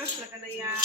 terus lah kena yang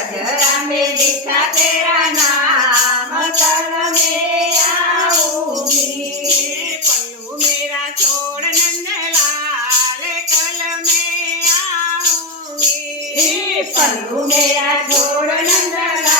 गजरा में लिखा तेरा नाम कल में आऊंगी पल्लू मेरा छोड़ नंदलाल कल में आऊंगी पल्लू मेरा छोड़ नंदलाल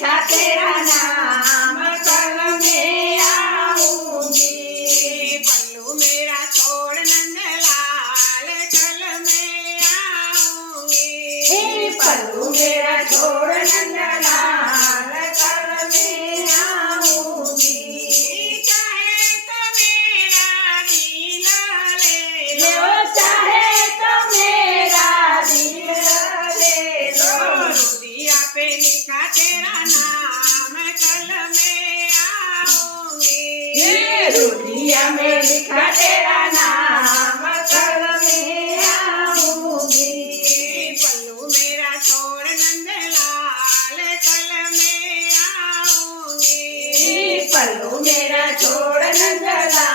সাথে दुनिया में लिखा तेरा नाम कलम आऊंगी पल्लू मेरा छोड़ नंदलाल कलम आऊंगी पल्लू मेरा छोड़ नंदलाल